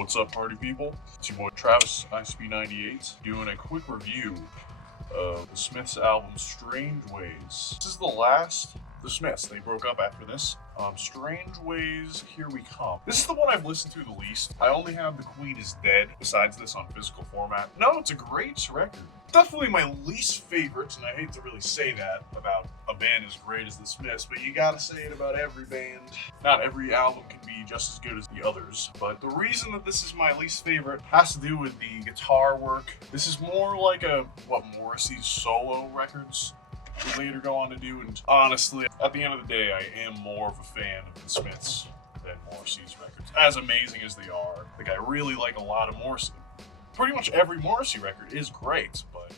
What's up, party people? It's your boy Travis, ICP98, doing a quick review of the Smiths album Strangeways. This is the last The Smiths. They broke up after this. Strangeways, Here We Come. This is the one I've listened to the least. I only have The Queen Is Dead besides this on physical format. No, it's a great record. Definitely my least favorite, and I hate to really say that about a band as great as The Smiths, but you gotta say it about every band. Not every album can be just as good as the others, but the reason that this is my least favorite has to do with the guitar work. This is more like what Morrissey's solo records would later go on to do, and honestly, at the end of the day, I am more of a fan of The Smiths than Morrissey's records. As amazing as they are, like, I really like a lot of Morrissey. Pretty much every Morrissey record is great, but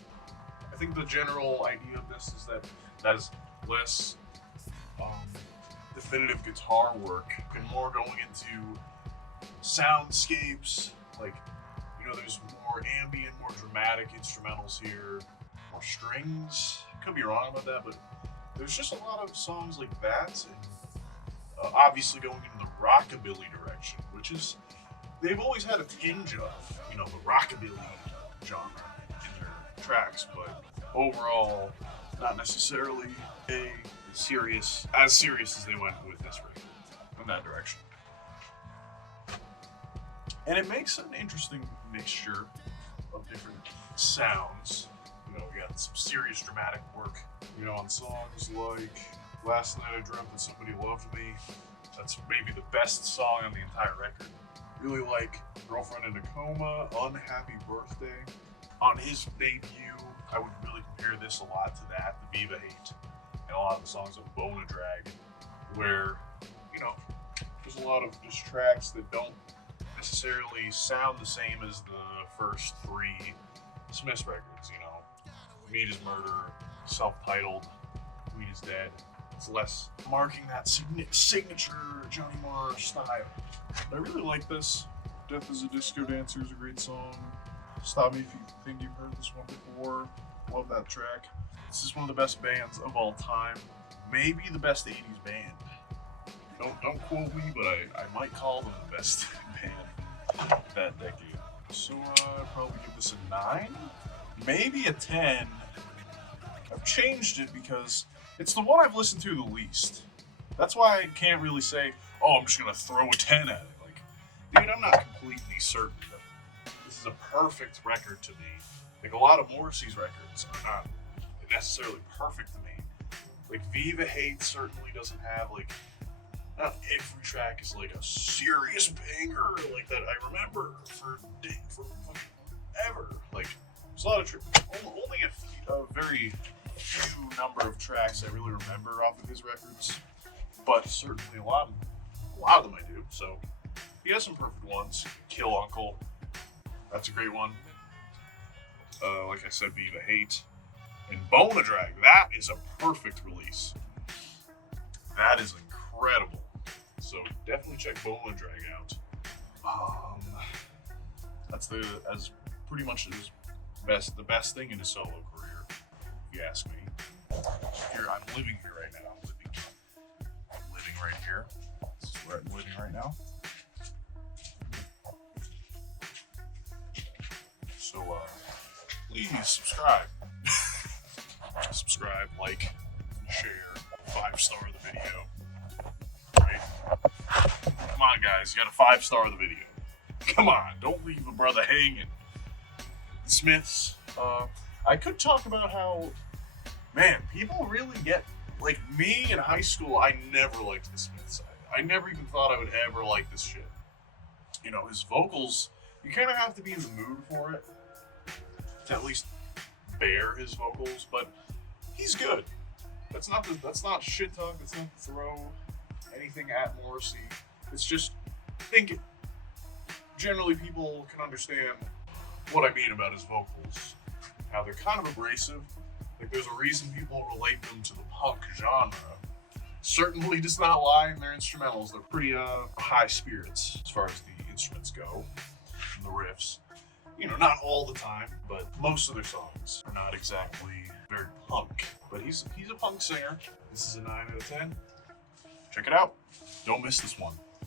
I think the general idea of this is that is less definitive guitar work and more going into soundscapes. Like, you know, there's more ambient, more dramatic instrumentals here, more strings. Could be wrong about that, but there's just a lot of songs like that, and obviously going into the rockabilly direction, which is, they've always had a tinge of, you know, the rockabilly genre in their tracks, but overall, not necessarily as serious as they went with this record in that direction. And it makes an interesting mixture of different sounds. You know, we got some serious dramatic work, you know, on songs like Last Night I Dreamt That Somebody Loved Me. That's maybe the best song on the entire record. Really like Girlfriend in a Coma, Unhappy Birthday. On his debut, I would really compare this a lot to that, the Viva Hate, and a lot of the songs of Bona Drag, where, you know, there's a lot of just tracks that don't necessarily sound the same as the first three Smiths records, you know. Meat is Murder, self-titled, Queen Is Dead. It's less marking that signature Johnny Marr style. But I really like this. Death is a Disco Dancer is a great song. Stop Me If You Think You've Heard This One Before. Love that track. This is one of the best bands of all time. Maybe the best 80s band. Don't quote me, but I might call them the best band of that decade. So I'd probably give this a 9, maybe a 10. I've changed it because it's the one I've listened to the least. That's why I can't really say, oh, I'm just gonna throw a 10 at it. Like, dude, I'm not completely certain that this is a perfect record to me. Like, a lot of Morrissey's records are not necessarily perfect to me. Like, Viva Hate certainly doesn't have, like, not every track is like a serious banger like that I remember for fucking ever. Like, there's a lot of only a very few number of tracks I really remember off of his records, but certainly a lot of them I do. So he has some perfect ones. Kill Uncle, that's a great one. Like I said, Viva Hate and Bona Drag, that is a perfect release. That is incredible. So definitely check Bona Drag out. That's pretty much the best thing in his solo career, if you ask me. Here, I'm living here right now. I'm living right here. This is where I'm living right now. So, please subscribe. Subscribe, like, share, 5-star the video. Right? Come on, guys, you gotta 5-star the video. Come on, don't leave a brother hanging. The Smiths. I could talk about how, man, people really get, like, me in high school, I never liked the Smiths. I never even thought I would ever like this shit. You know, his vocals, you kind of have to be in the mood for it to at least bear his vocals, but he's good. That's not shit talk. That's not to throw anything at Morrissey. It's just, I think generally people can understand what I mean about his vocals. How they're kind of abrasive. Like, there's a reason people relate them to the punk genre. Certainly does not lie in their instrumentals. They're pretty high spirits as far as the instruments go and the riffs. You know, not all the time, but most of their songs are not exactly very punk. But he's a punk singer. This is a 9 out of 10. Check it out. Don't miss this one.